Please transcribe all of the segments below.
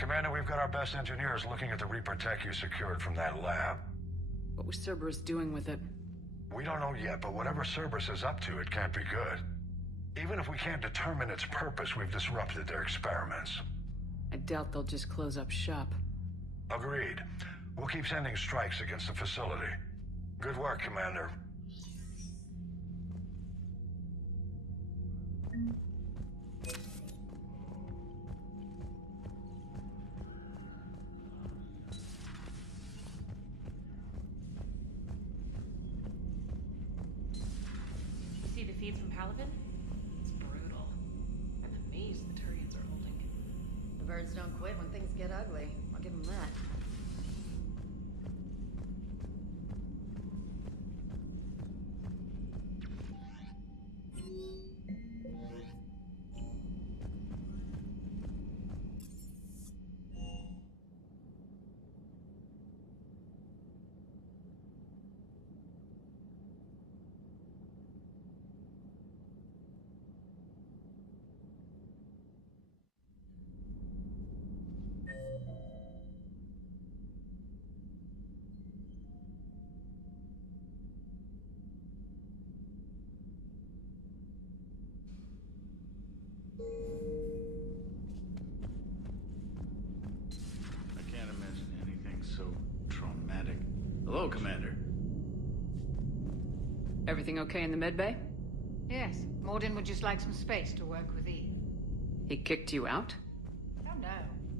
Commander, we've got our best engineers looking at the Reaper tech you secured from that lab. What was Cerberus doing with it? We don't know yet, but whatever Cerberus is up to, it can't be good. Even if we can't determine its purpose, we've disrupted their experiments. I doubt they'll just close up shop. Agreed. We'll keep sending strikes against the facility. Good work, Commander. See the feeds from Paladin? It's brutal. I'm amazed the Turians are holding. The birds don't quit when things get ugly. I'll give them that. I can't imagine anything so traumatic. Hello, Commander. Everything okay in the medbay? Yes, Morden would just like some space to work with Eve. He kicked you out? Oh no,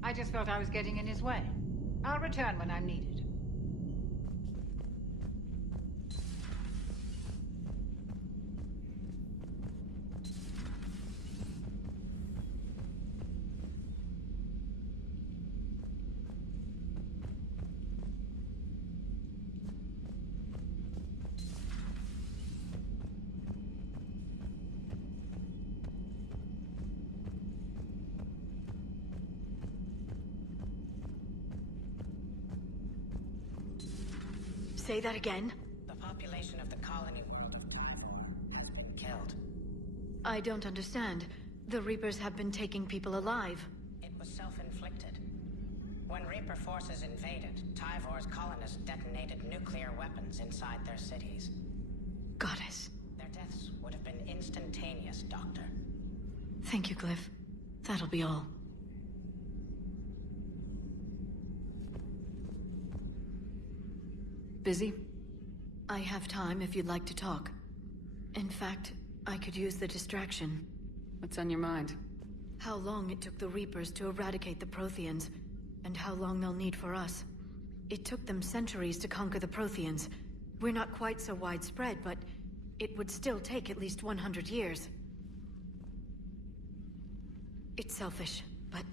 I just felt I was getting in his way. I'll return when I'm needed. Say that again? The population of the colony world of Typhor has been killed. I don't understand. The Reapers have been taking people alive. It was self-inflicted. When Reaper forces invaded, Typhor's colonists detonated nuclear weapons inside their cities. Goddess. Their deaths would have been instantaneous, Doctor. Thank you, Glyph. That'll be all. Busy? I have time if you'd like to talk. In fact, I could use the distraction. What's on your mind? How long it took the Reapers to eradicate the Protheans, and how long they'll need for us. It took them centuries to conquer the Protheans. We're not quite so widespread, but it would still take at least 100 years. It's selfish, but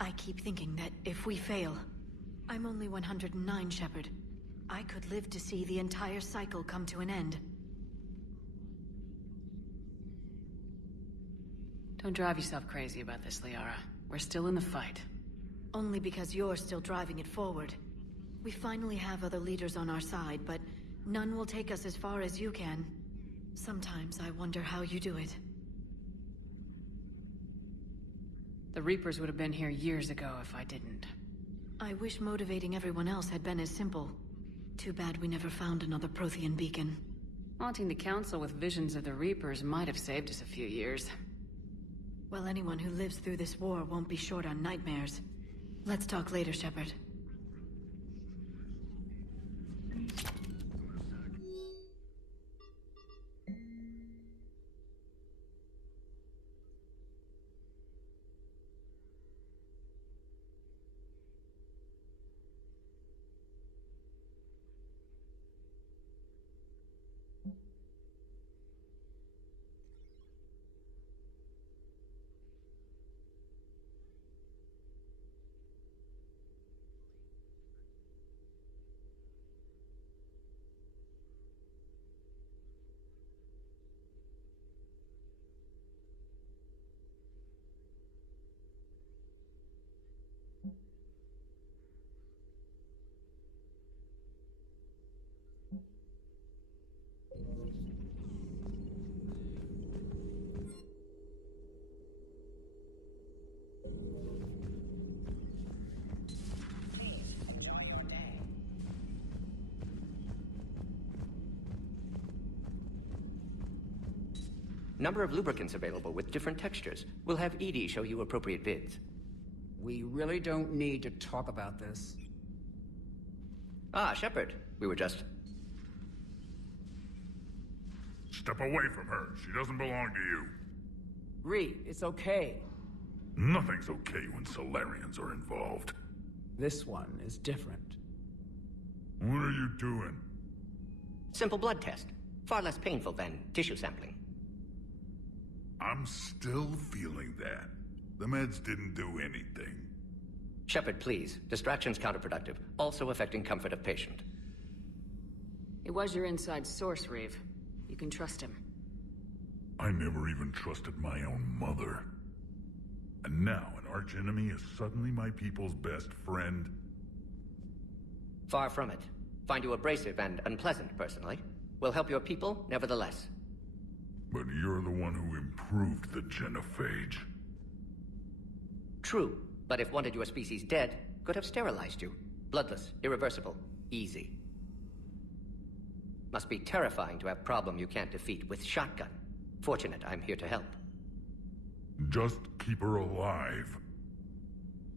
I keep thinking that if we fail... I'm only 109, Shepard. I could live to see the entire cycle come to an end. Don't drive yourself crazy about this, Liara. We're still in the fight. Only because you're still driving it forward. We finally have other leaders on our side, but none will take us as far as you can. Sometimes I wonder how you do it. The Reapers would have been here years ago if I didn't. I wish motivating everyone else had been as simple. Too bad we never found another Prothean beacon. Haunting the Council with visions of the Reapers might have saved us a few years. Well, anyone who lives through this war won't be short on nightmares. Let's talk later, Shepard. Number of lubricants available with different textures. We'll have Edie show you appropriate bids. We really don't need to talk about this. Ah, Shepard. We were just... Step away from her. She doesn't belong to you. Ree, it's okay. Nothing's okay when Solarians are involved. This one is different. What are you doing? Simple blood test. Far less painful than tissue sampling. I'm still feeling that. The meds didn't do anything. Shepard, please. Distraction's counterproductive, also affecting comfort of patient. It was your inside source, Reeve. You can trust him. I never even trusted my own mother. And now an archenemy is suddenly my people's best friend? Far from it. Find you abrasive and unpleasant, personally. Will help your people, nevertheless. But you're the one who improved the genophage. True, but if wanted your species dead, could have sterilized you. Bloodless, irreversible, easy. Must be terrifying to have problem you can't defeat with shotgun. Fortunate I'm here to help. Just keep her alive.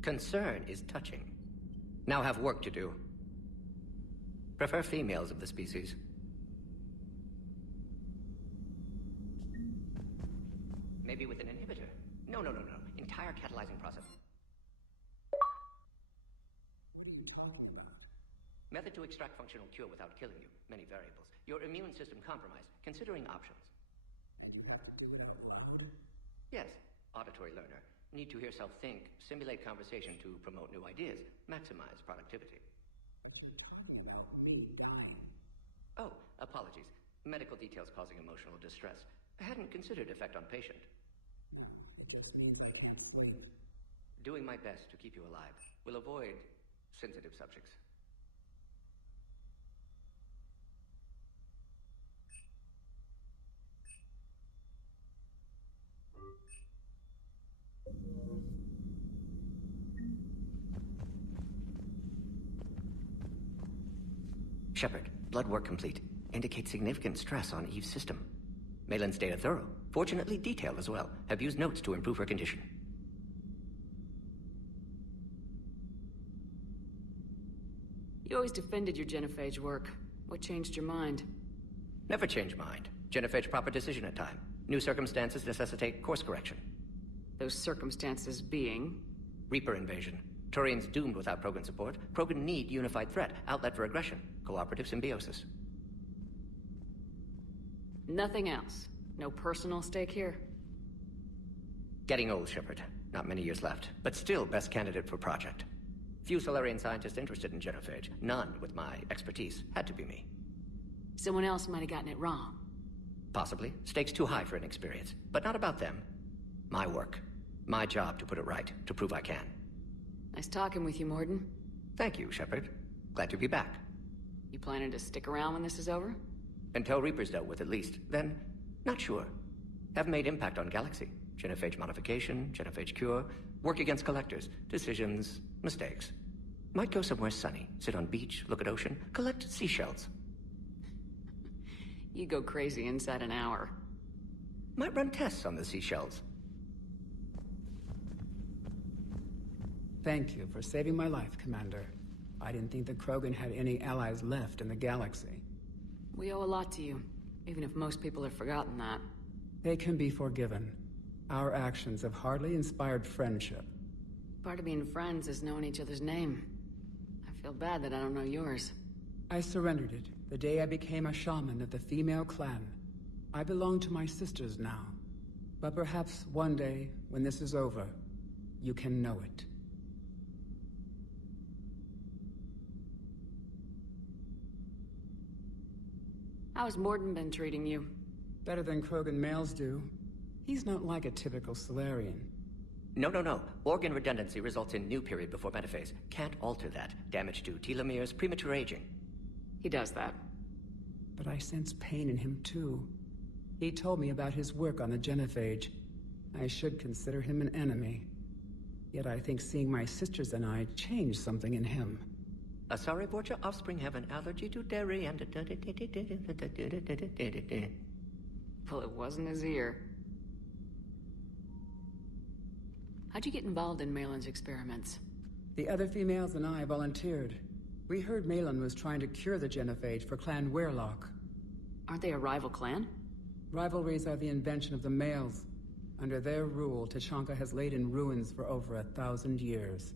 Concern is touching. Now have work to do. Prefer females of the species. Maybe with an inhibitor. No. Entire catalyzing process. What are you talking about? Method to extract functional cure without killing you. Many variables. Your immune system compromised. Considering options. And you have to do it out loud? Yes. Auditory learner. Need to hear self think, simulate conversation to promote new ideas, maximize productivity. But you're talking about me dying. Oh, apologies. Medical details causing emotional distress. I hadn't considered effect on patient. No, it just means I can't sleep. Doing my best to keep you alive. Will avoid sensitive subjects. Shepard, blood work complete. Indicates significant stress on Eve's system. Malin's data thorough. Fortunately detailed as well. Have used notes to improve her condition. You always defended your genophage work. What changed your mind? Never change mind. Genophage proper decision at time. New circumstances necessitate course correction. Those circumstances being? Reaper invasion. Turians doomed without Krogan support. Krogan need unified threat. Outlet for aggression. Cooperative symbiosis. Nothing else. No personal stake here? Getting old, Shepard. Not many years left, but still best candidate for project. Few Solarian scientists interested in genophage. None with my expertise. Had to be me. Someone else might have gotten it wrong. Possibly. Stakes too high for inexperience. But not about them. My work. My job to put it right. To prove I can. Nice talking with you, Morden. Thank you, Shepard. Glad to be back. You planning to stick around when this is over? Until Reaper's dealt with, at least. Then, not sure. Have made impact on Galaxy. Genophage modification, genophage cure, work against collectors, decisions, mistakes. Might go somewhere sunny, sit on beach, look at ocean, collect seashells. You go crazy inside an hour. Might run tests on the seashells. Thank you for saving my life, Commander. I didn't think the Krogan had any allies left in the galaxy. We owe a lot to you, even if most people have forgotten that. They can be forgiven. Our actions have hardly inspired friendship. Part of being friends is knowing each other's name. I feel bad that I don't know yours. I surrendered it the day I became a shaman of the female clan. I belong to my sisters now. But perhaps one day, when this is over, you can know it. How's Morden been treating you? Better than Krogan males do. He's not like a typical Solarian. No. Organ redundancy results in new period before metaphase. Can't alter that. Damage to telomeres, premature aging. He does that. But I sense pain in him too. He told me about his work on the genophage. I should consider him an enemy. Yet I think seeing my sisters and I changed something in him. Asari Borgia offspring have an allergy to dairy and... Well, it wasn't his ear. How'd you get involved in Malin's experiments? The other females and I volunteered. We heard Malin was trying to cure the genophage for Clan Weirlock. Aren't they a rival clan? Rivalries are the invention of the males. Under their rule, Tuchanka has laid in ruins for over 1,000 years.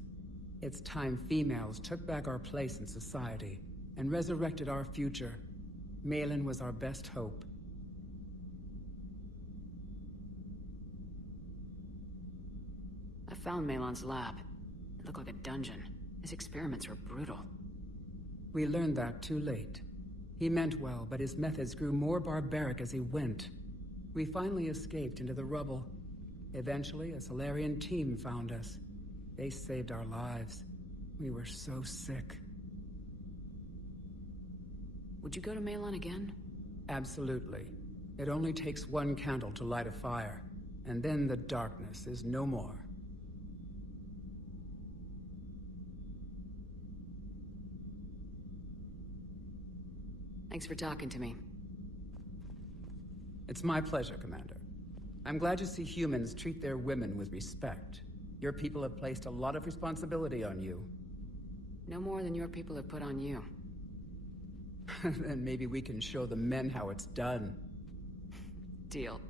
It's time females took back our place in society and resurrected our future. Malin was our best hope. I found Malin's lab. It looked like a dungeon. His experiments were brutal. We learned that too late. He meant well, but his methods grew more barbaric as he went. We finally escaped into the rubble. Eventually, a Solarian team found us. They saved our lives. We were so sick. Would you go to Malin again? Absolutely. It only takes one candle to light a fire, and then the darkness is no more. Thanks for talking to me. It's my pleasure, Commander. I'm glad to see humans treat their women with respect. Your people have placed a lot of responsibility on you. No more than your people have put on you. Then maybe we can show the men how it's done. Deal.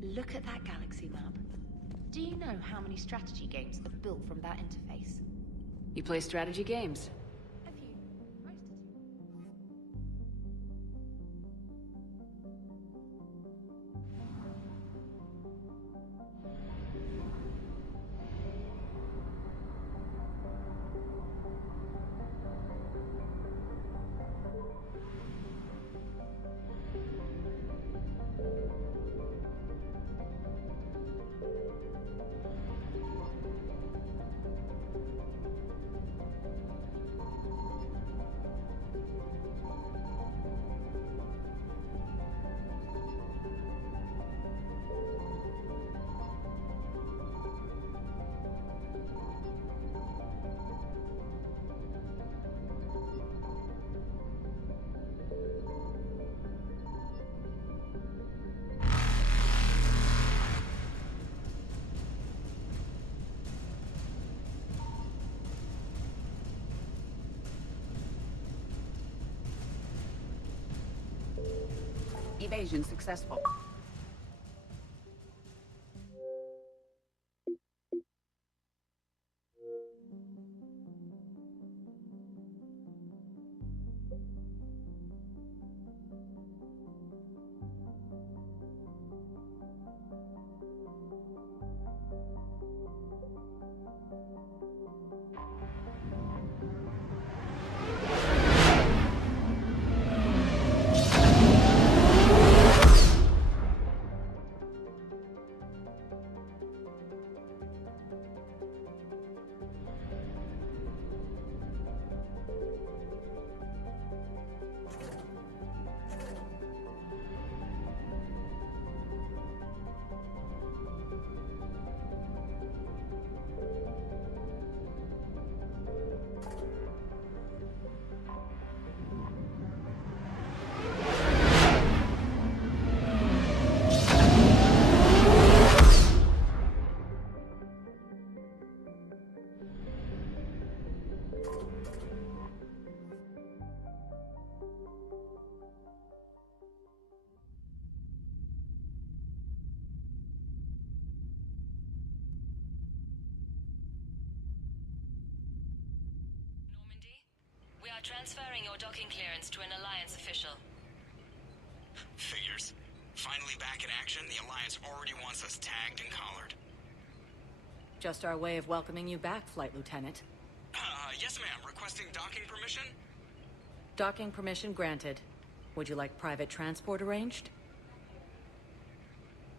Look at that galaxy map. Do you know how many strategy games are built from that interface? You play strategy games? A few. Most do. Evasion successful. Transferring your docking clearance to an Alliance official. Figures. Finally back in action, the Alliance already wants us tagged and collared. Just our way of welcoming you back, Flight Lieutenant. Yes ma'am. Requesting docking permission? Docking permission granted. Would you like private transport arranged?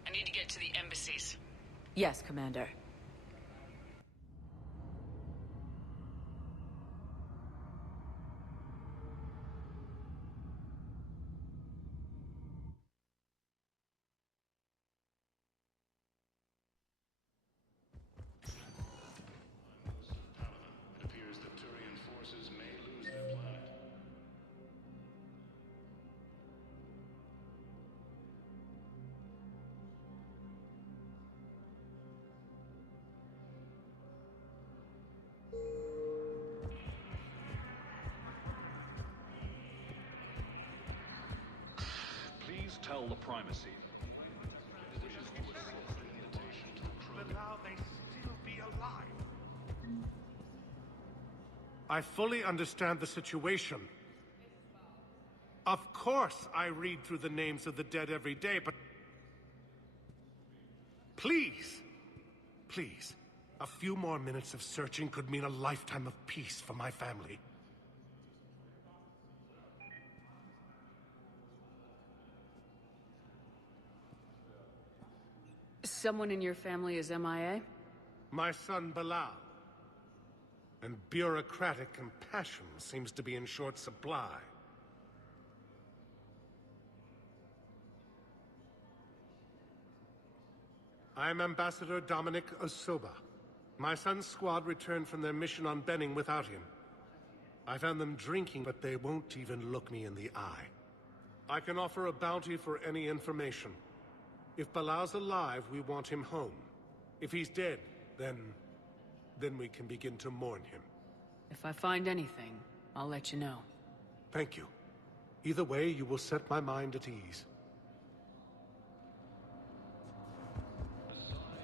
I need to get to the embassies. Yes, Commander. Please tell the primacy. Allow they still be alive. I fully understand the situation. Of course I read through the names of the dead every day, but... Please! Please. A few more minutes of searching could mean a lifetime of peace for my family. Someone in your family is MIA? My son Bilal. And bureaucratic compassion seems to be in short supply. I'm Ambassador Dominic Osoba. My son's squad returned from their mission on Benning without him. I found them drinking, but they won't even look me in the eye. I can offer a bounty for any information. If Bilal's alive, we want him home. If he's dead, then we can begin to mourn him. If I find anything, I'll let you know. Thank you. Either way, you will set my mind at ease.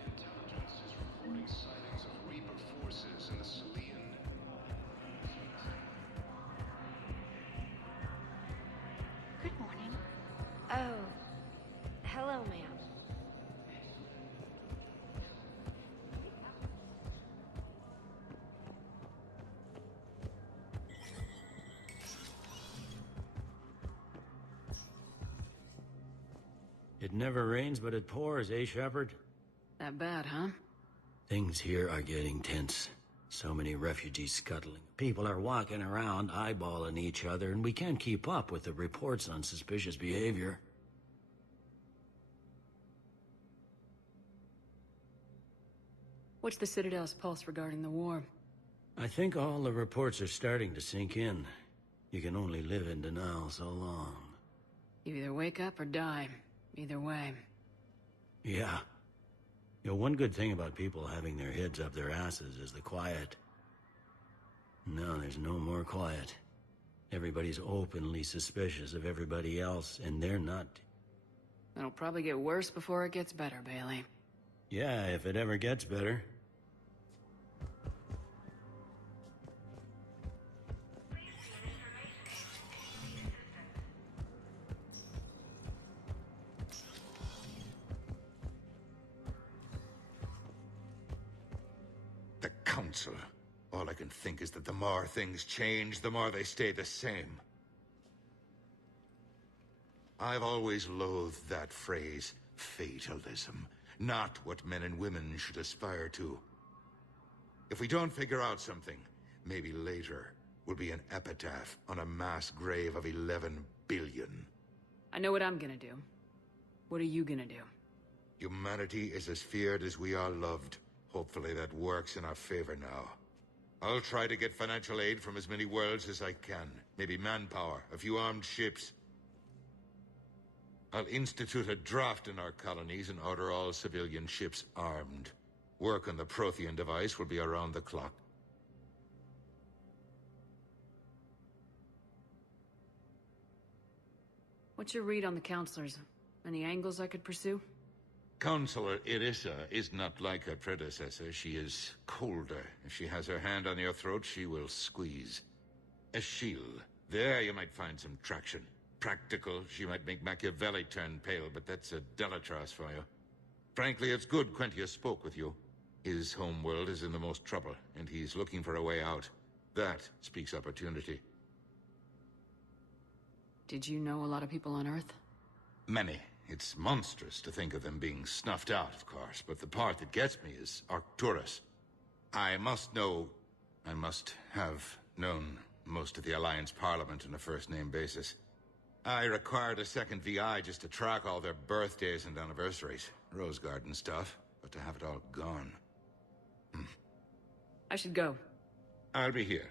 Intelligence is reporting sightings of Reaper forces in the Citadel. Good morning. Oh. Hello, ma'am. It never rains, but it pours, eh, Shepard? That bad, huh? Things here are getting tense. So many refugees scuttling. People are walking around, eyeballing each other, and we can't keep up with the reports on suspicious behavior. What's the Citadel's pulse regarding the war? I think all the reports are starting to sink in. You can only live in denial so long. You either wake up or die. Either way. Yeah. You know, one good thing about people having their heads up their asses is the quiet. No, there's no more quiet. Everybody's openly suspicious of everybody else, and they're not. It'll probably get worse before it gets better, Bailey. Yeah, if it ever gets better. The Council. All I can think is that the more things change, the more they stay the same. I've always loathed that phrase, fatalism. Not what men and women should aspire to. If we don't figure out something, maybe later will be an epitaph on a mass grave of 11 billion. I know what I'm gonna do. What are you gonna do? Humanity is as feared as we are loved. Hopefully that works in our favor now. I'll try to get financial aid from as many worlds as I can. Maybe manpower, a few armed ships. I'll institute a draft in our colonies and order all civilian ships armed. Work on the Prothean device will be around the clock. What's your read on the counselors? Any angles I could pursue? Counselor Irissa is not like her predecessor. She is colder. If she has her hand on your throat, she will squeeze. Eschil. There you might find some traction. Practical, she might make Machiavelli turn pale, but that's a Delatras for you. Frankly, it's good Quentius spoke with you. His homeworld is in the most trouble, and he's looking for a way out. That speaks opportunity. Did you know a lot of people on Earth? Many. It's monstrous to think of them being snuffed out, of course, but the part that gets me is Arcturus. I must have known most of the Alliance Parliament on a first-name basis. I required a second VI just to track all their birthdays and anniversaries. Rose Garden stuff, but to have it all gone. I should go. I'll be here.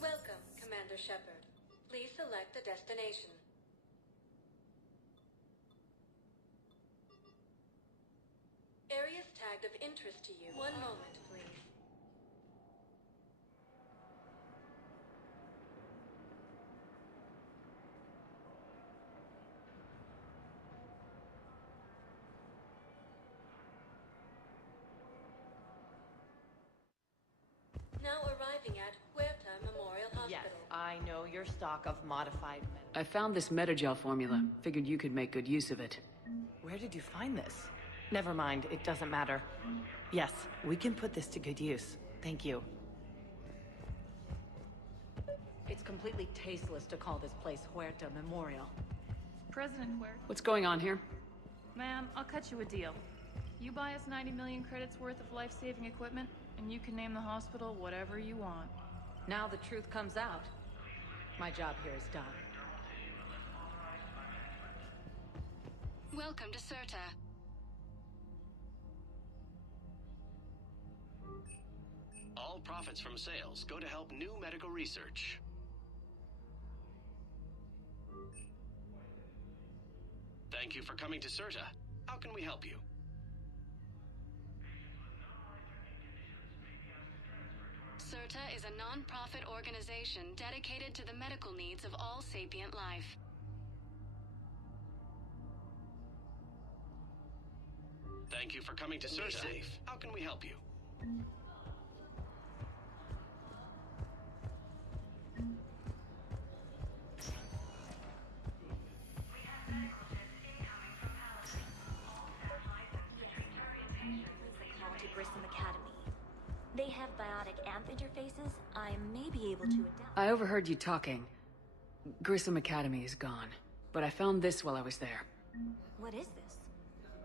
Welcome, Commander Shepard. Please select a destination. Areas tagged of interest to you. One moment, please. Now arriving at Huerta Memorial Hospital. Yes, I know your stock of modified men. I found this metagel formula. Figured you could make good use of it. Where did you find this? Never mind, it doesn't matter. Yes, we can put this to good use. Thank you. It's completely tasteless to call this place Huerta Memorial. President Huerta. What's going on here? Ma'am, I'll cut you a deal. You buy us 90 million credits worth of life-saving equipment, and you can name the hospital whatever you want. Now the truth comes out. My job here is done. Welcome to Cirta. All profits from sales go to help new medical research. Thank you for coming to Cirta. How can we help you? Cirta is a non-profit organization dedicated to the medical needs of all sapient life. Thank you for coming to Cirta. Be safe. How can we help you? Grissom Academy. They have biotic amp interfaces. I may be able to adapt. I overheard you talking. Grissom Academy is gone, but I found this while I was there. What is this?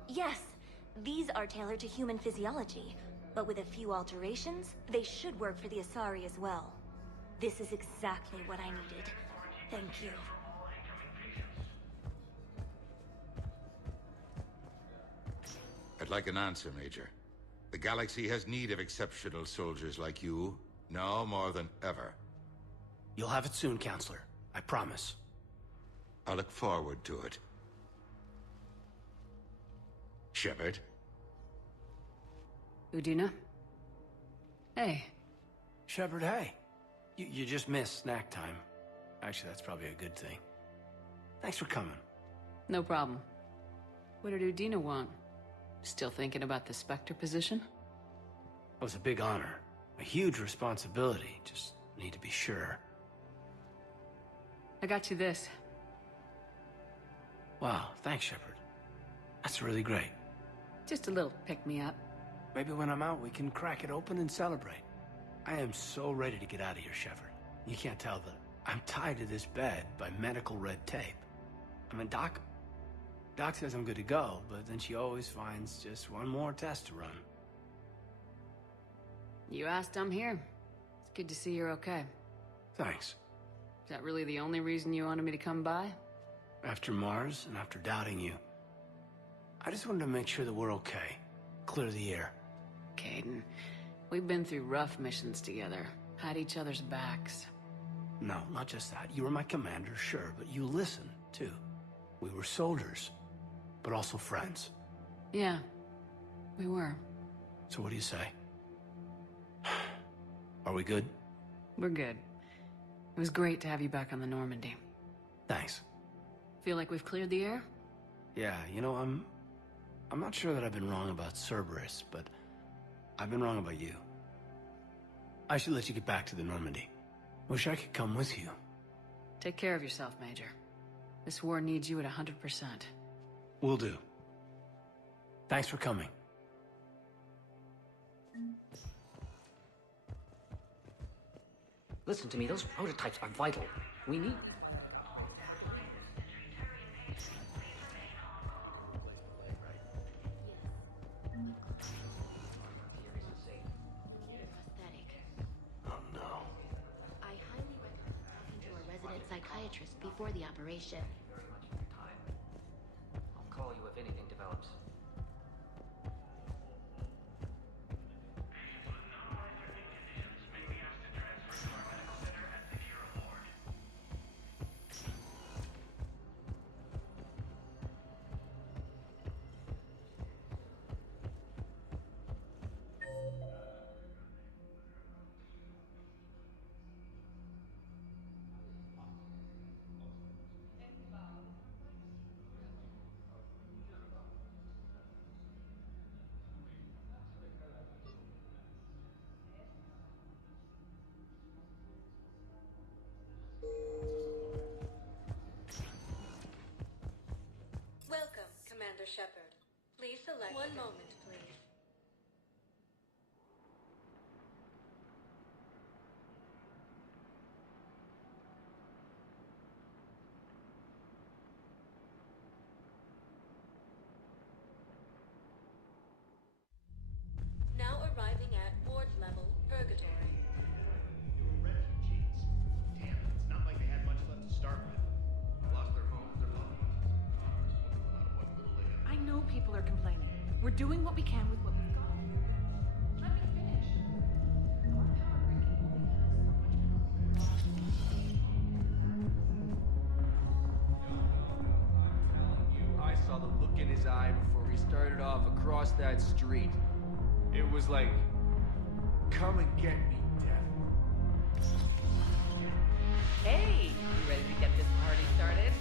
Yes, these are tailored to human physiology, but with a few alterations, they should work for the Asari as well. This is exactly what I needed. Thank you. I'd like an answer, Major. The galaxy has need of exceptional soldiers like you, now more than ever. You'll have it soon, Counselor. I promise. I look forward to it. Shepard? Udina? Hey. Shepard, hey. You just missed snack time. Actually, that's probably a good thing. Thanks for coming. No problem. What did Udina want? Still thinking about the Spectre position? It was a big honor. A huge responsibility. Just need to be sure. I got you this. Wow, thanks, Shepard. That's really great. Just a little pick-me-up. Maybe when I'm out, we can crack it open and celebrate. I am so ready to get out of here, Shepard. You can't tell that I'm tied to this bed by medical red tape. I mean, Doc says I'm good to go, but then she always finds just one more test to run. You asked, I'm here. It's good to see you're okay. Thanks. Is that really the only reason you wanted me to come by? After Mars, and after doubting you, I just wanted to make sure that we're okay. Clear the air. Caden, we've been through rough missions together. Had each other's backs. No, not just that. You were my commander, sure, but you listened, too. We were soldiers, but also friends. Yeah, we were. So what do you say? Are we good? We're good. It was great to have you back on the Normandy. Thanks. Feel like we've cleared the air? Yeah, you know, I'm not sure that I've been wrong about Cerberus, but I've been wrong about you. I should let you get back to the Normandy. Wish I could come with you. Take care of yourself, Major. This war needs you at 100%. Will do. Thanks for coming. Listen to me, those prototypes are vital. We need... Oh no. I highly recommend talking to a resident psychiatrist before the operation. I'll call you if anything develops. Welcome, Commander Shepard. Please select one moment, please. Now arriving at ward level purgatory. Refugees. Damn, it's not like they had much left to start with. Lost their homes, their loved ones. What little they had. I know people are complaining. We're doing what we can with what we've got. Let me finish. Our power grid can only handle so much. I saw the look in his eye before he started off across that street. It was like, come and get me, Death. Hey, you ready to get this party started?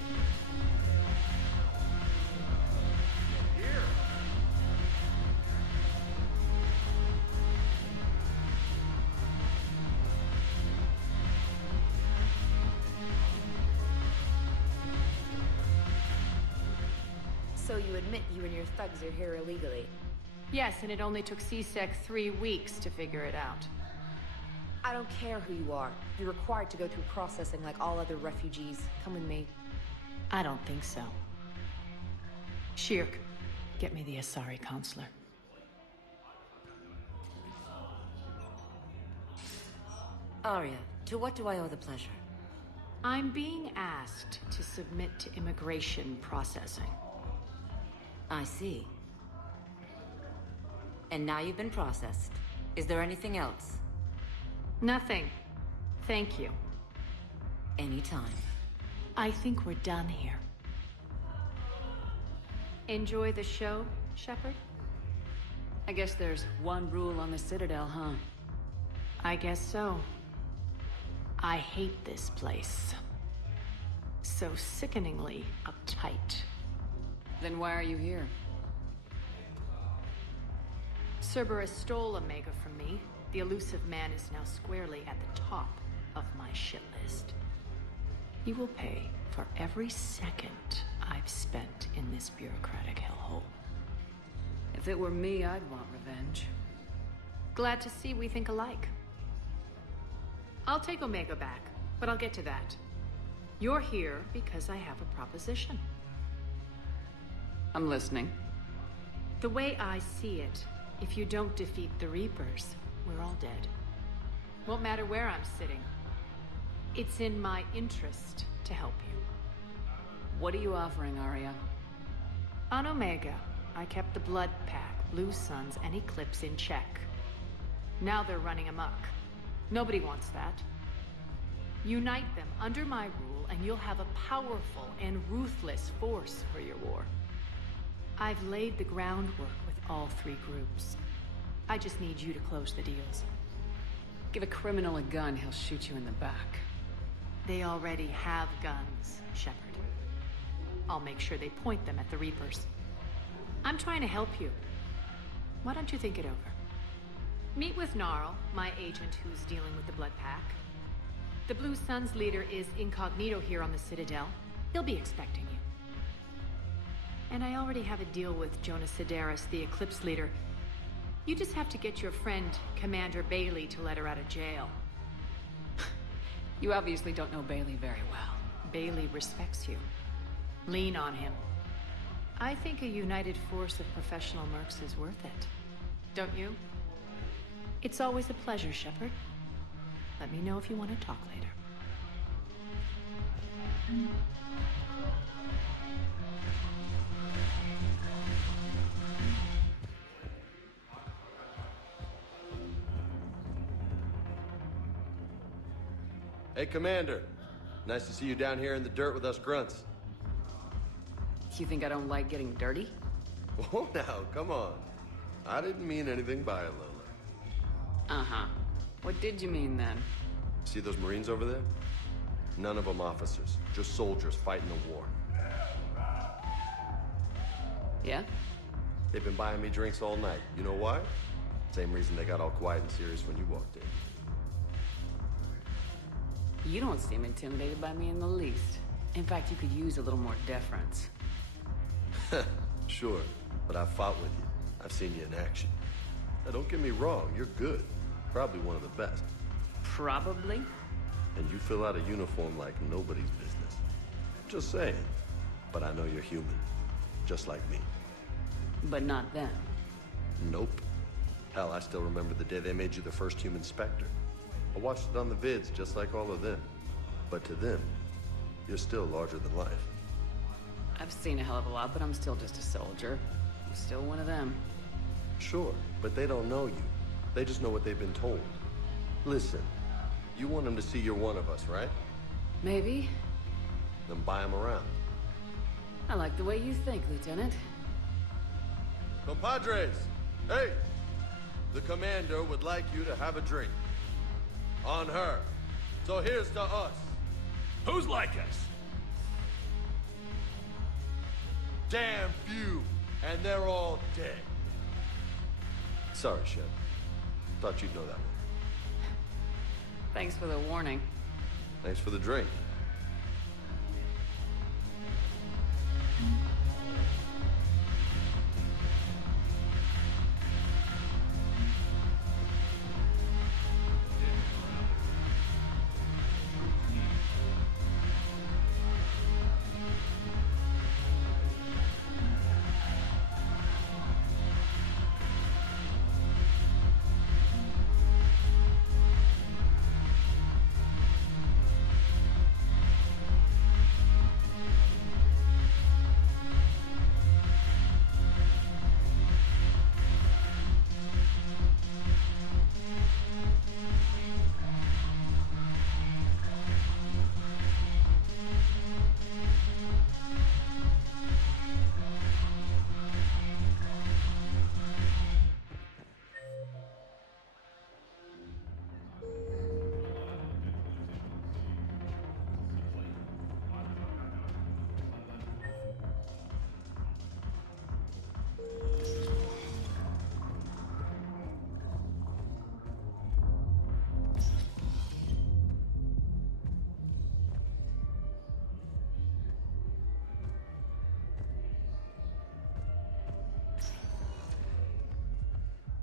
Here. So you admit you and your thugs are here illegally? Yes, and it only took CSEC 3 weeks to figure it out. I don't care who you are. You're required to go through processing like all other refugees. Come with me. I don't think so. Shirk, get me the Asari counselor. Arya, to what do I owe the pleasure? I'm being asked to submit to immigration processing. I see. And now you've been processed. Is there anything else? Nothing. Thank you. Anytime. I think we're done here. Enjoy the show, Shepard? I guess there's one rule on the Citadel, huh? I guess so. I hate this place. So sickeningly uptight. Then why are you here? Cerberus stole Omega from me. The elusive man is now squarely at the top of my shit list. He will pay for every second I've spent in this bureaucratic hellhole. If it were me, I'd want revenge. Glad to see we think alike. I'll take Omega back, but I'll get to that. You're here because I have a proposition. I'm listening. The way I see it, if you don't defeat the Reapers, we're all dead. Won't matter where I'm sitting. It's in my interest to help you. What are you offering, Arya? On Omega, I kept the Blood Pack, Blue Suns, and Eclipse in check. Now they're running amok. Nobody wants that. Unite them under my rule, and you'll have a powerful and ruthless force for your war. I've laid the groundwork with all 3 groups. I just need you to close the deals. Give a criminal a gun, he'll shoot you in the back. They already have guns, Shepard. I'll make sure they point them at the Reapers. I'm trying to help you. Why don't you think it over? Meet with Gnarl, my agent who's dealing with the Blood Pack. The Blue Suns leader is incognito here on the Citadel. He'll be expecting you. And I already have a deal with Jonas Sedaris, the Eclipse leader. You just have to get your friend, Commander Bailey, to let her out of jail. You obviously don't know Bailey very well. Bailey respects you. Lean on him. I think a united force of professional mercs is worth it. Don't you? It's always a pleasure, Shepard. Let me know if you want to talk later. Hey, Commander. Nice to see you down here in the dirt with us grunts. You think I don't like getting dirty? Oh, now, come on. I didn't mean anything by it, Lola. Uh-huh. What did you mean, then? See those Marines over there? None of them officers, just soldiers fighting the war. Yeah? They've been buying me drinks all night. You know why? Same reason they got all quiet and serious when you walked in. You don't seem intimidated by me in the least. In fact, you could use a little more deference. Sure, but I've fought with you. I've seen you in action. Now, don't get me wrong, you're good. Probably one of the best. Probably? And you fill out a uniform like nobody's business. Just saying. But I know you're human. Just like me. But not them. Nope. Hell, I still remember the day they made you the first human Spectre. I watched it on the vids, just like all of them. But to them, you're still larger than life. I've seen a hell of a lot, but I'm still just a soldier. I'm still one of them. Sure, but they don't know you. They just know what they've been told. Listen, you want them to see you're one of us, right? Maybe. Then buy them around. I like the way you think, Lieutenant. Compadres! Hey! The commander would like you to have a drink. On her. So here's to us. Who's like us? Damn few, and they're all dead. Sorry, Shep. Thought you'd know that one. Thanks for the warning. Thanks for the drink.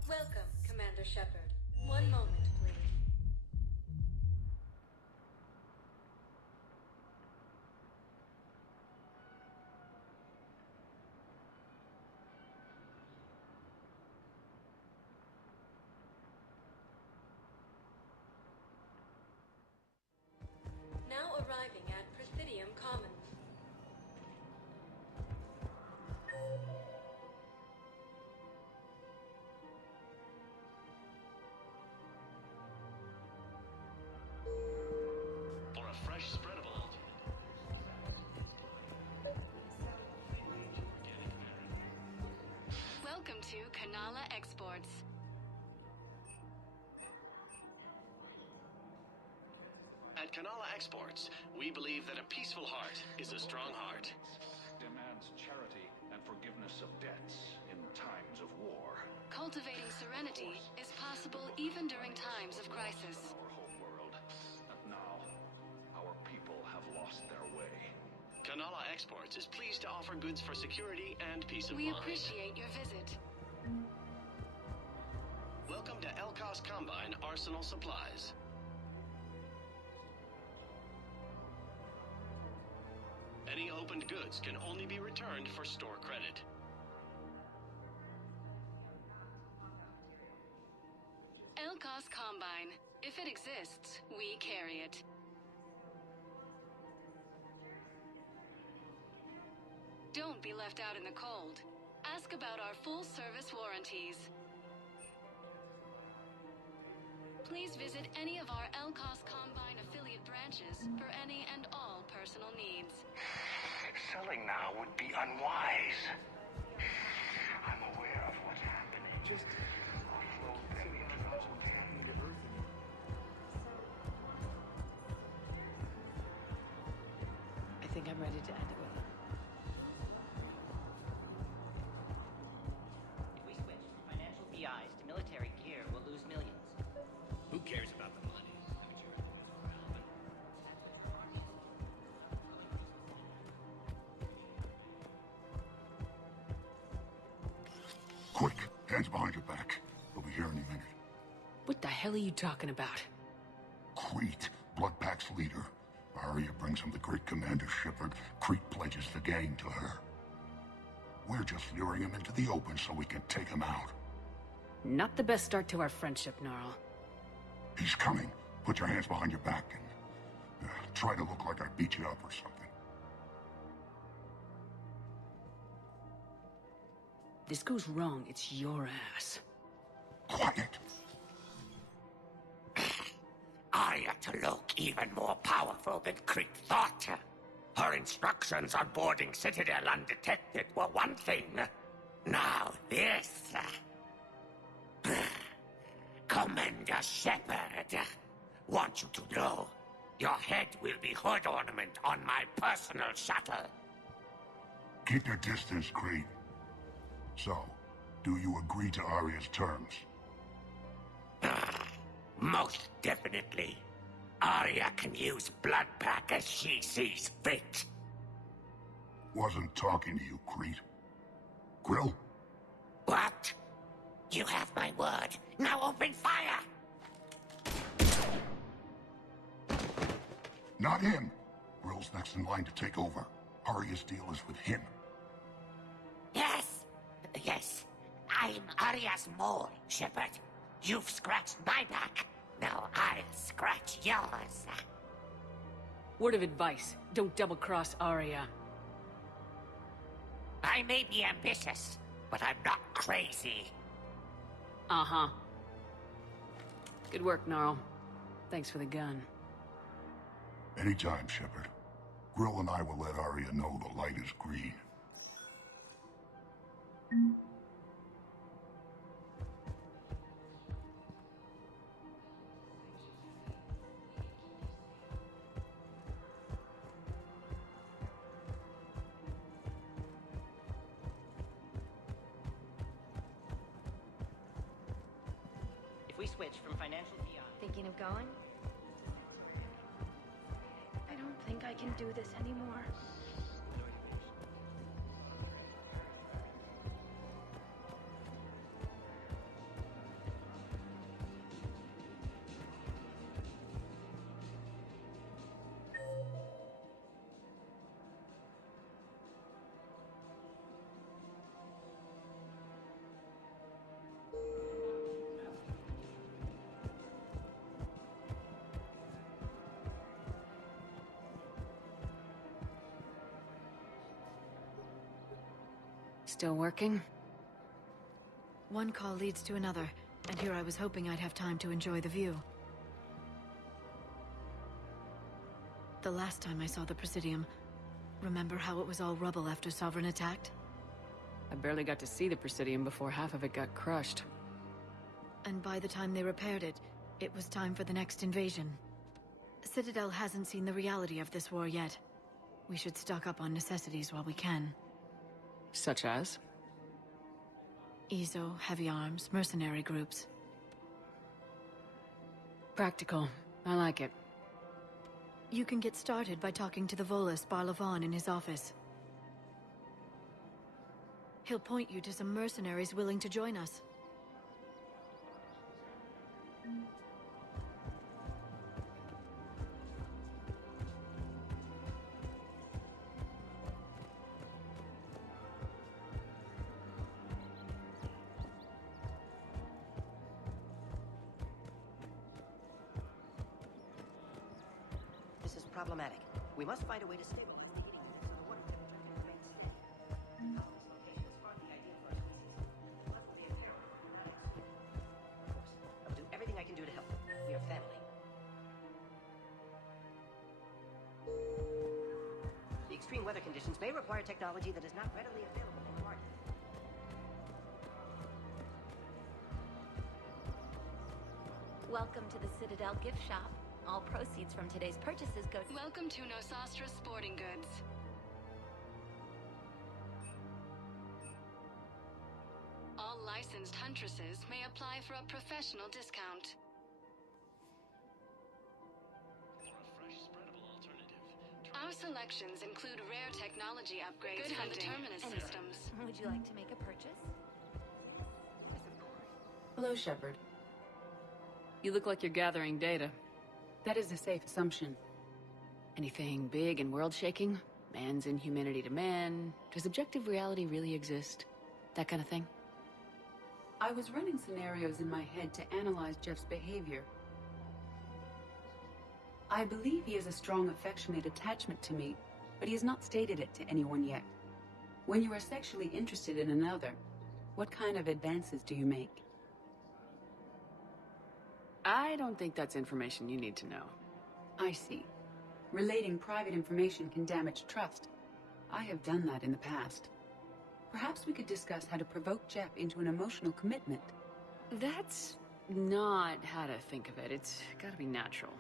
Welcome, Commander Shepard. One moment, please. Now arriving at Presidium Commons. For a fresh, spreadable Welcome to Kanala Exports. At Kanala Exports, we believe that a peaceful heart is a strong heart. forgiveness of debts in times of war. Cultivating serenity is possible even during times of crisis. Our home world. And now, our people have lost their way. Kanala Exports is pleased to offer goods for security and peace of We mind. appreciate your visit. Welcome to Elkos Combine Arsenal Supplies. Any opened goods can only be returned for store credit. Elkos Combine. If it exists, we carry it. Don't be left out in the cold. Ask about our full-service warranties. Please visit any of our Elkos Combine affiliate branches for any and all personal needs. Selling now would be unwise. I'm aware of what's happening. Just consider imagine what's happening to Earth anymore. I think I'm ready to end it with him. If we switch from financial PIs to military gear, we'll lose millions. Who cares about the money? Quick, hands behind your back. We'll be here any minute. What the hell are you talking about? Crete, Blood Pack's leader. Arya brings him the great Commander Shepard. Crete pledges the gang to her. We're just luring him into the open so we can take him out. Not the best start to our friendship, Gnarl. He's coming. Put your hands behind your back and try to look like I beat you up or something. This goes wrong, it's your ass. Quiet. Arya to look even more powerful than Crete thought. Her instructions on boarding Citadel undetected were one thing. Now this. Commander Shepard, want you to know, your head will be hood ornament on my personal shuttle. Keep your distance, Crete. So, do you agree to Arya's terms? Most definitely. Arya can use Blood Pack as she sees fit. Wasn't talking to you, Crete. Grill? What? You have my word. Now open fire! Not him. Grill's next in line to take over. Arya's deal is with him. Yes. I'm Arya's mole, Shepard. You've scratched my back. Now I'll scratch yours. Word of advice, don't double-cross Arya. I may be ambitious, but I'm not crazy. Uh-huh. Good work, Gnarl. Thanks for the gun. Anytime, Shepard. Grill and I will let Arya know the light is green. If we switch from financial PI... Thinking of going? I don't think I can do this anymore. Still working? One call leads to another, and here I was hoping I'd have time to enjoy the view. The last time I saw the Presidium, remember how it was all rubble after Sovereign attacked? I barely got to see the Presidium before half of it got crushed. And by the time they repaired it, it was time for the next invasion. Citadel hasn't seen the reality of this war yet. We should stock up on necessities while we can. Such as? EZO, heavy arms, mercenary groups. Practical. I like it. You can get started by talking to the Volus Barlavan in his office. He'll point you to some mercenaries willing to join us. This is problematic. We must find a way to stabilize the heating units so the water temperature can remain steady. This location is hardly ideal for our species. Flood will be a peril, not excellent. Of course, I'll do everything I can do to help. We are family. The extreme weather conditions may require technology that is not readily available on the market. Welcome to the Citadel gift shop. All proceeds from today's purchases go to... Welcome to Nosastra Sporting Goods. All licensed huntresses may apply for a professional discount. Our selections include rare technology upgrades from the Terminus systems. Would you like to make a purchase? Hello, Shepard. You look like you're gathering data. That is a safe assumption. Anything big and world-shaking? Man's inhumanity to man? Does objective reality really exist? That kind of thing? I was running scenarios in my head to analyze Jeff's behavior. I believe he has a strong affectionate attachment to me, but he has not stated it to anyone yet. When you are sexually interested in another, what kind of advances do you make? I don't think that's information you need to know. I see. Relating private information can damage trust. I have done that in the past. Perhaps we could discuss how to provoke Jeff into an emotional commitment. That's not how to think of it. It's gotta be natural.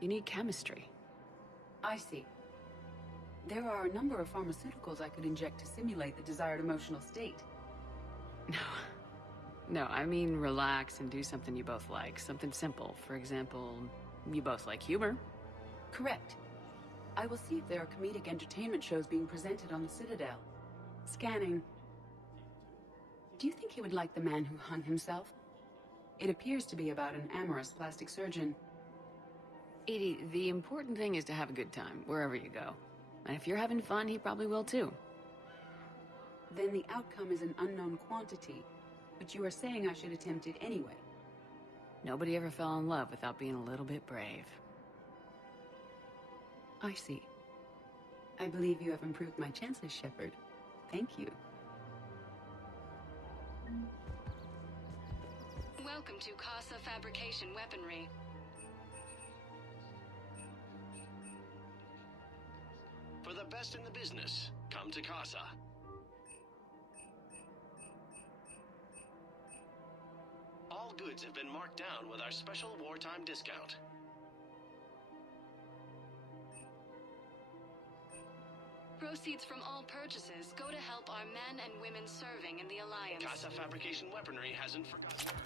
You need chemistry. I see. There are a number of pharmaceuticals I could inject to simulate the desired emotional state. No, I mean relax and do something you both like. Something simple. For example, you both like humor. Correct. I will see if there are comedic entertainment shows being presented on the Citadel. Scanning. Do you think he would like The Man Who Hung Himself? It appears to be about an amorous plastic surgeon. Edie, the important thing is to have a good time, wherever you go. And if you're having fun, he probably will too. Then the outcome is an unknown quantity. But you are saying I should attempt it anyway. Nobody ever fell in love without being a little bit brave. I see. I believe you have improved my chances, Shepard. Thank you. Welcome to Casa Fabrication Weaponry. For the best in the business, come to Casa. All goods have been marked down with our special wartime discount. Proceeds from all purchases go to help our men and women serving in the Alliance. Casa Fabrication Weaponry hasn't forgotten.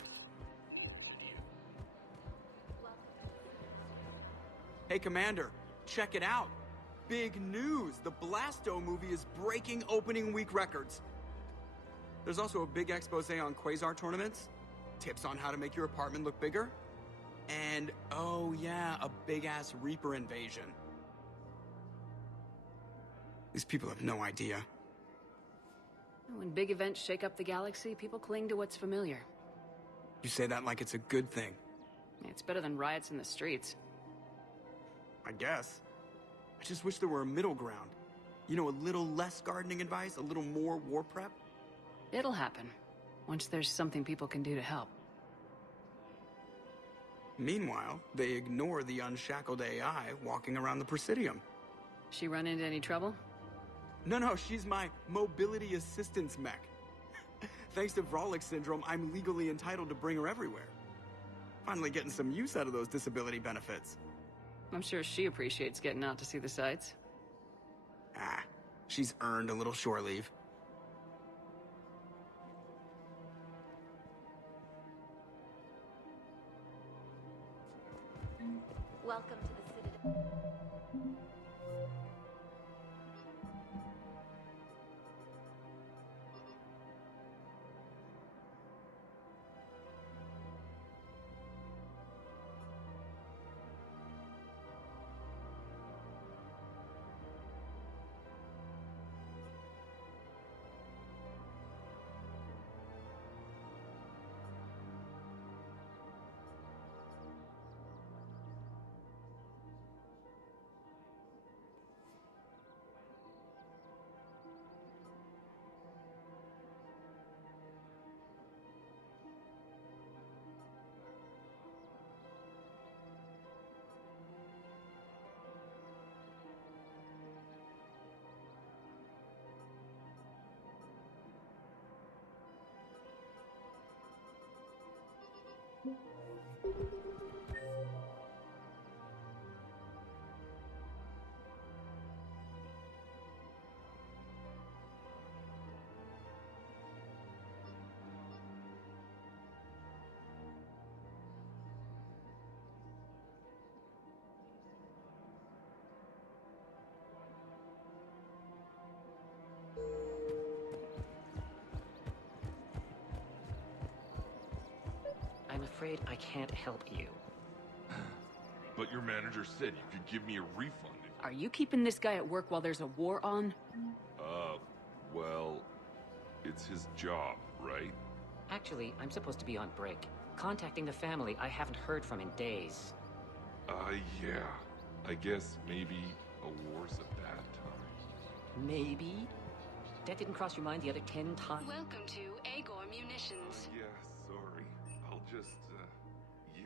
Hey, Commander, check it out. Big news! The Blasto movie is breaking opening week records. There's also a big expose on Quasar tournaments, tips on how to make your apartment look bigger, and, oh yeah, a big-ass Reaper invasion. These people have no idea. When big events shake up the galaxy, people cling to what's familiar. You say that like it's a good thing. It's better than riots in the streets. I guess. I just wish there were a middle ground. You know, a little less gardening advice, a little more war prep. It'll happen, once there's something people can do to help. Meanwhile, they ignore the unshackled AI walking around the Presidium. She run into any trouble? No, she's my mobility assistance mech. Thanks to Vrolic syndrome, I'm legally entitled to bring her everywhere. Finally getting some use out of those disability benefits. I'm sure she appreciates getting out to see the sights. She's earned a little shore leave. Welcome to the Citadel. I'm afraid I can't help you. But your manager said you could give me a refund. Are you keeping this guy at work while there's a war on? Well, it's his job, right? Actually, I'm supposed to be on break. Contacting the family I haven't heard from in days. Yeah. I guess maybe a war's a bad time. Maybe? That didn't cross your mind the other 10 times? Welcome to Agor Munitions. Yeah, sorry. I'll just, yeah.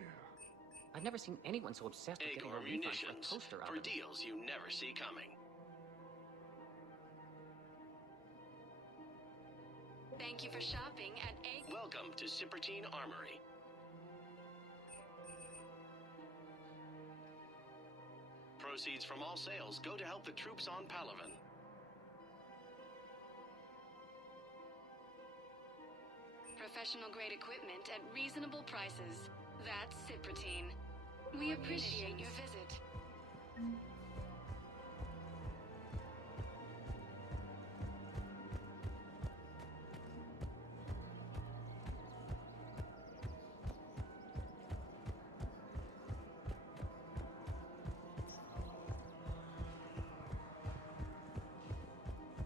I've never seen anyone so obsessed with getting a Agor refund for a Munitions. toaster For oven. deals you never see coming. Thank you for shopping at Agor. Welcome to Citadel Armory. Proceeds from all sales go to help the troops on Palaven. Professional grade equipment at reasonable prices. That's Citadel. We appreciate your visit.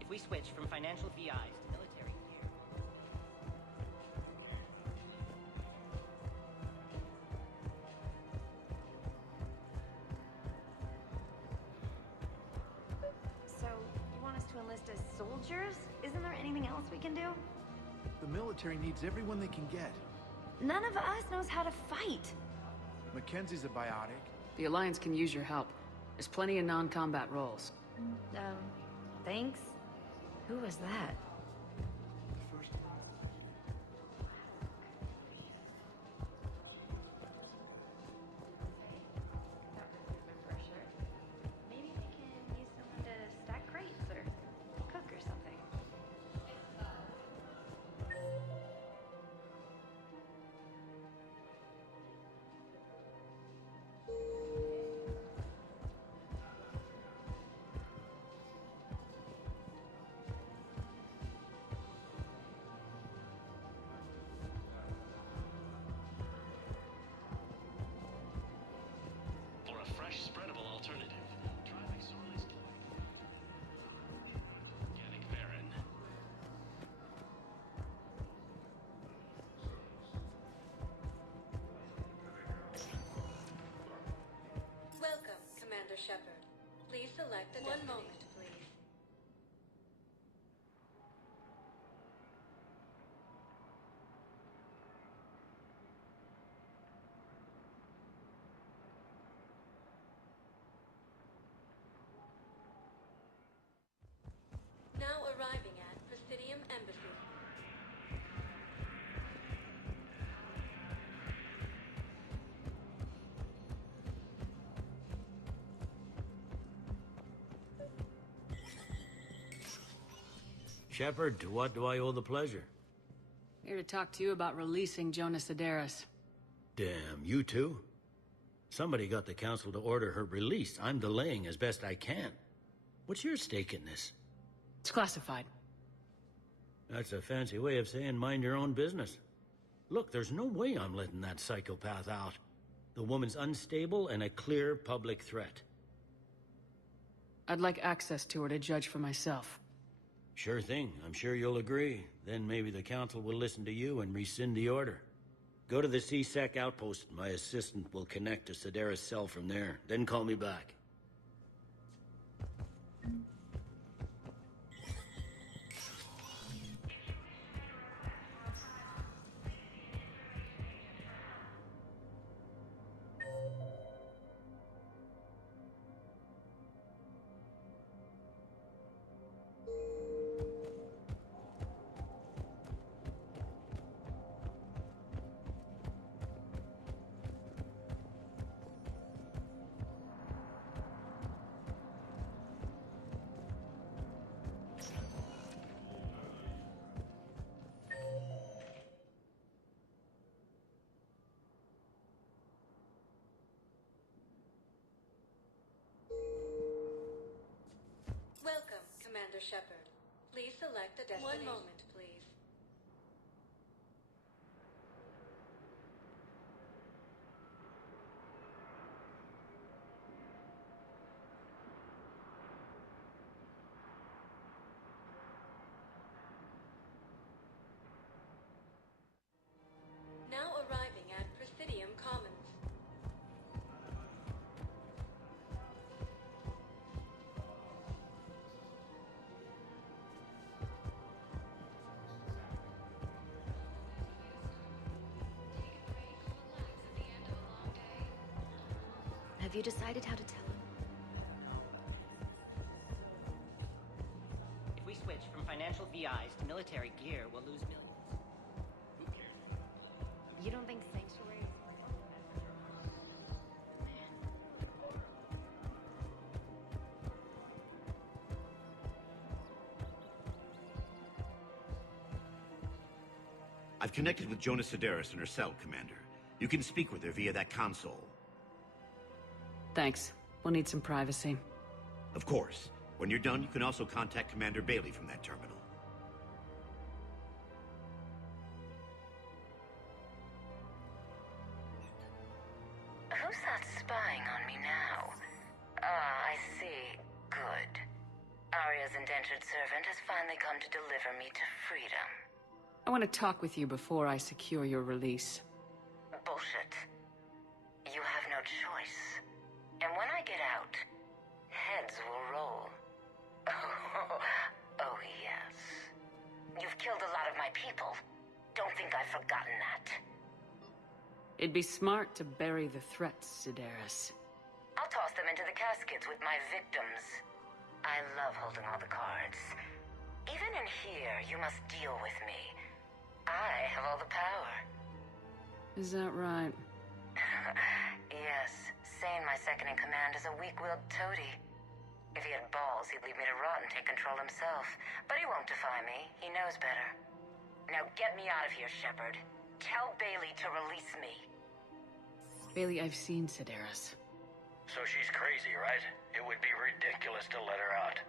If we switch from financial VIs to military gear... So, you want us to enlist as soldiers? Isn't there anything else we can do? The military needs everyone they can get. None of us knows how to fight. Mackenzie's a biotic. The Alliance can use your help. There's plenty of non-combat roles. Thanks. Who was that? Maybe we can use someone to stack crates or cook or something. For a fresh, spreadable alternative, try McSorley's Organic Varen. Welcome, Commander Shepard. Please select the One moment, please. Now arriving at Presidium Embassy. Shepard, to what do I owe the pleasure? Here to talk to you about releasing Jonas Sedaris. Damn, you too? Somebody got the council to order her release. I'm delaying as best I can. What's your stake in this? It's classified. That's a fancy way of saying mind your own business. Look, there's no way I'm letting that psychopath out. The woman's unstable and a clear public threat. I'd like access to her to judge for myself. Sure thing. I'm sure you'll agree. Then maybe the council will listen to you and rescind the order. Go to the C-Sec outpost. My assistant will connect to Sedaris' cell from there. Then call me back. Welcome, Commander Shepard. Please select a destination. 1 moment, please. Now arriving at Presidium Commons. Have you decided how to tell him? If we switch from financial VIs to military gear, we'll lose millions. Who cares? You don't think Sanctuary... I've connected with Jonas Sedaris in her cell, Commander. You can speak with her via that console. Thanks. We'll need some privacy. Of course. When you're done, you can also contact Commander Bailey from that terminal. Who's that spying on me now? Ah, I see. Good. Arya's indentured servant has finally come to deliver me to freedom. I want to talk with you before I secure your release. Bullshit. You have no choice. And when I get out, heads will roll. Oh, yes. You've killed a lot of my people. Don't think I've forgotten that. It'd be smart to bury the threats, Sedaris. I'll toss them into the caskets with my victims. I love holding all the cards. Even in here, you must deal with me. I have all the power. Is that right? Yes. Sane, my second-in-command, is a weak-willed toady. If he had balls, he'd leave me to rot and take control himself. But he won't defy me. He knows better. Now get me out of here, Shepard. Tell Bailey to release me. Bailey, I've seen Sedaris. So she's crazy, right? It would be ridiculous to let her out.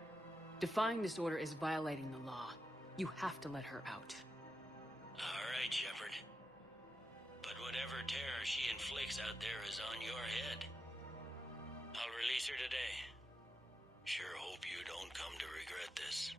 Defying this order is violating the law. You have to let her out. All right, Shepard. But whatever terror she inflicts out there is on your head. I'll release her today. Sure hope you don't come to regret this.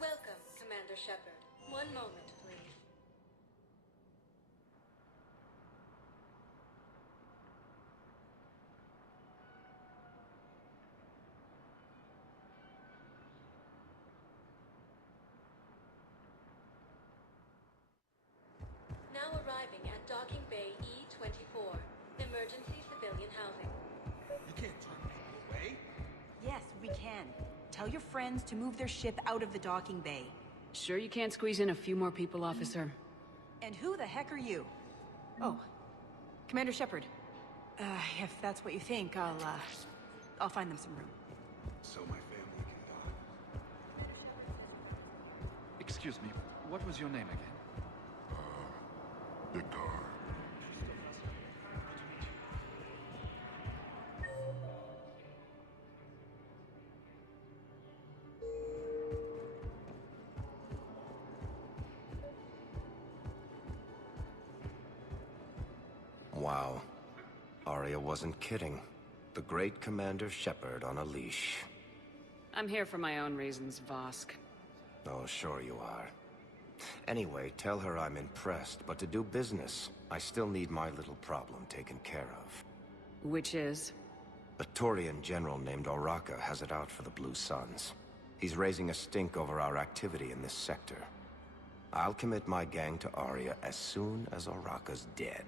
Welcome, Commander Shepard. 1 moment, please. Now arriving at Docking Bay E-24. Emergency civilian housing. You can't turn people away. Yes, we can. Tell your friends to move their ship out of the docking bay. Sure you can't squeeze in a few more people, officer? And who the heck are you? Oh, Commander Shepard. If that's what you think, I'll find them some room. So my family can die. Excuse me, what was your name again? Victor. Wow. Arya wasn't kidding. The great Commander Shepard on a leash. I'm here for my own reasons, Vosk. Oh, sure you are. Anyway, tell her I'm impressed, but to do business, I still need my little problem taken care of. Which is? A Turian general named Oraka has it out for the Blue Suns. He's raising a stink over our activity in this sector. I'll commit my gang to Arya as soon as Oraka's dead.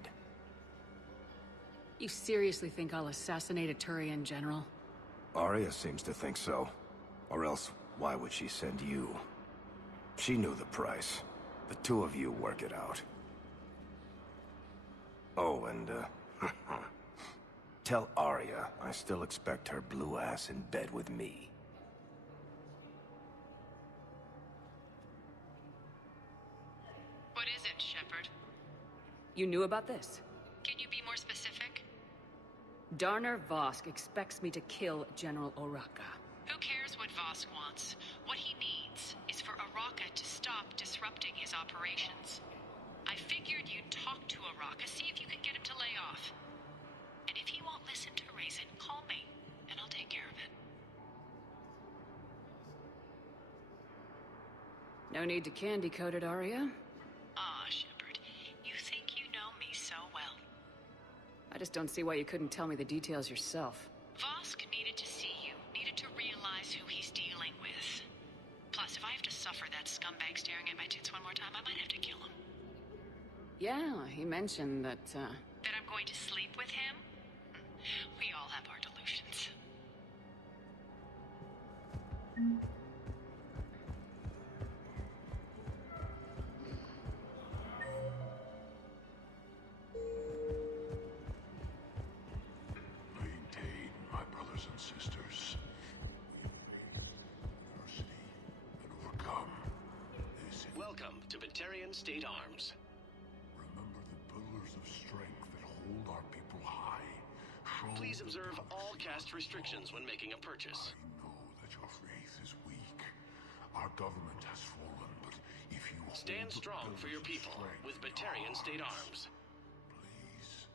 You seriously think I'll assassinate a Turian general? Arya seems to think so. Or else, why would she send you? She knew the price. The two of you work it out. Oh, and, tell Arya I still expect her blue ass in bed with me. What is it, Shepard? You knew about this? Can you be more specific? Darner Vosk expects me to kill General Oraka. Who cares what Vosk wants? What he needs is for Oraka to stop disrupting his operations. I figured you'd talk to Oraka, see if you can get him to lay off. And if he won't listen to reason, call me, and I'll take care of it. No need to candy coat it, Arya. Ah, Shepard, you think you know me so well. I just don't see why you couldn't tell me the details yourself. Vosk needed to see you, needed to realize who he's dealing with. Plus, if I have to suffer that scumbag staring at my tits one more time, I might have to kill him. Yeah, he mentioned that, That I'm going to sleep with him? We all have our delusions. Maintain, my brothers and sisters. Adversity and overcome. This is... Welcome to Batarian State Arms. Remember the pillars of strength that hold our people high. Show Please observe all cast restrictions when making a purchase. I know that your faith is weak. Our government has fallen, but if you Stand strong for your people with Batarian State Arms. Please,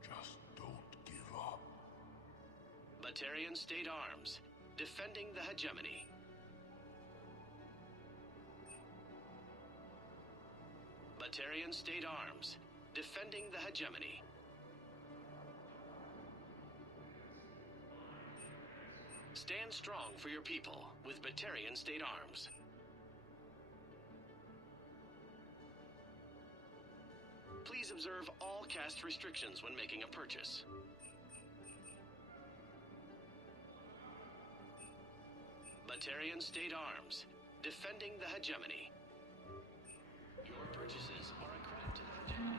just don't give up. Batarian State Arms, defending the hegemony. Batarian State Arms, defending the hegemony. Stand strong for your people with Batarian State Arms. Please observe all cast restrictions when making a purchase. Batarian State Arms, defending the hegemony. Your purchases are a credit to the hegemony.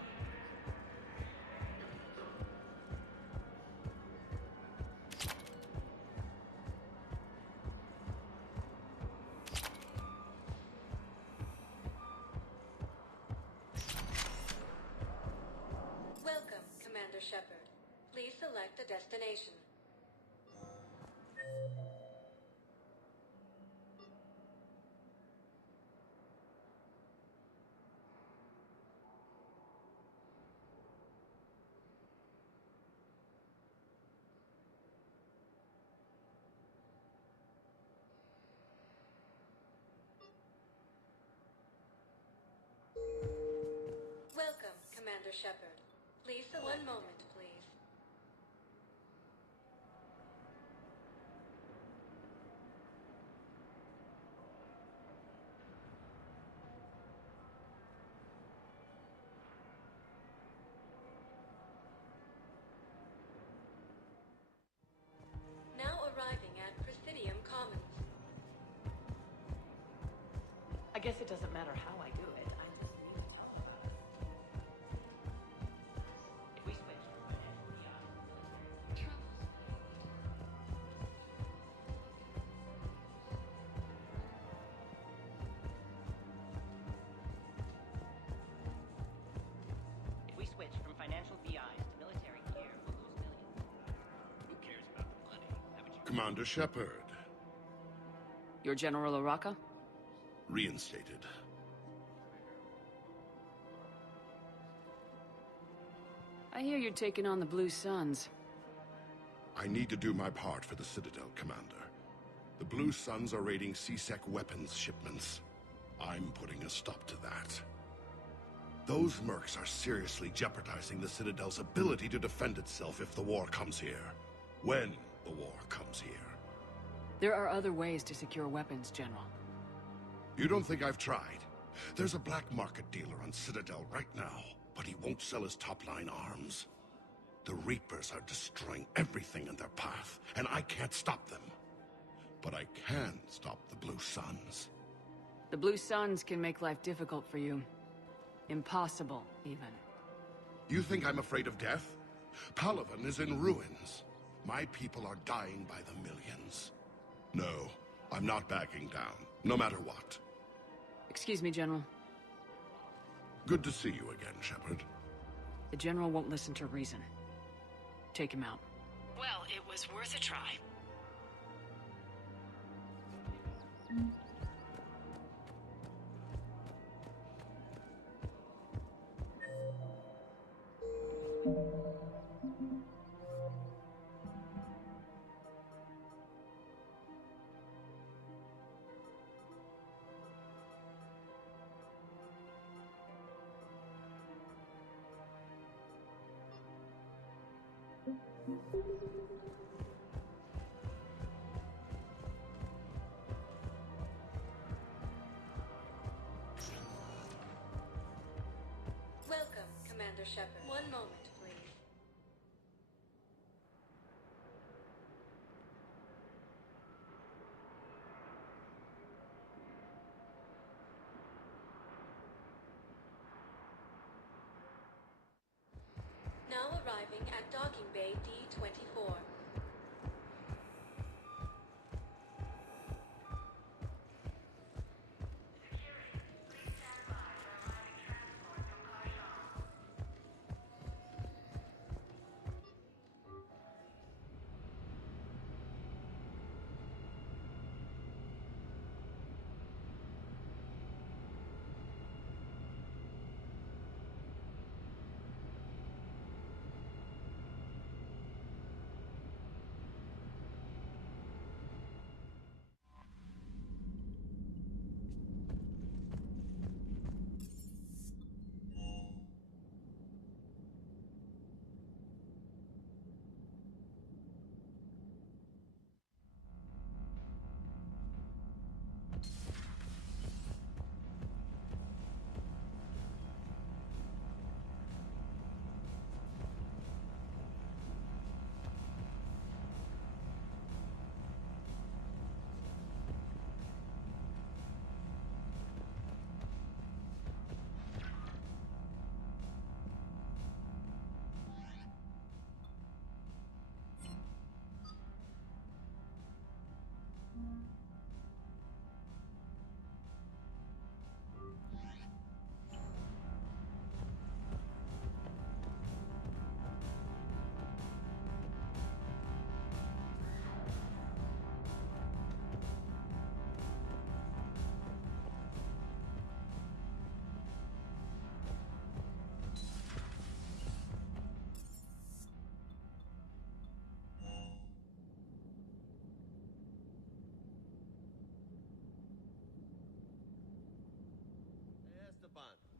Welcome, Commander Shepard. Please select a destination. Welcome, Commander Shepard. Please select... One moment, please. Commander Shepard. You're General Araka? Reinstated. I hear you're taking on the Blue Suns. I need to do my part for the Citadel, Commander. The Blue Suns are raiding C-Sec weapons shipments. I'm putting a stop to that. Those mercs are seriously jeopardizing the Citadel's ability to defend itself if the war comes here. When the war comes here. There are other ways to secure weapons, General. You don't think I've tried? There's a black market dealer on Citadel right now, but he won't sell his top-line arms. The Reapers are destroying everything in their path, and I can't stop them. But I can stop the Blue Suns. The Blue Suns can make life difficult for you. Impossible, even. You think I'm afraid of death? Palaven is in ruins. My people are dying by the millions. No, I'm not backing down, no matter what. Excuse me, General. Good to see you again, Shepard. The General won't listen to reason. Take him out. Well, it was worth a try. Welcome, Commander Shepard. One moment, please. Now arriving at Docking Bay D-24.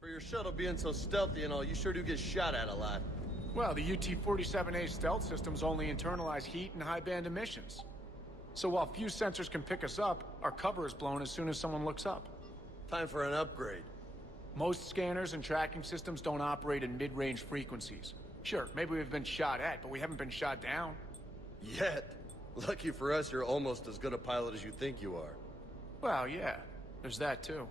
For your shuttle being so stealthy and all, you sure do get shot at a lot. Well, the UT-47A stealth systems only internalize heat and high-band emissions. So while few sensors can pick us up, our cover is blown as soon as someone looks up. Time for an upgrade. Most scanners and tracking systems don't operate in mid-range frequencies. Sure, maybe we've been shot at, but we haven't been shot down. Yet. Lucky for us, you're almost as good a pilot as you think you are. Well, yeah. There's that, too.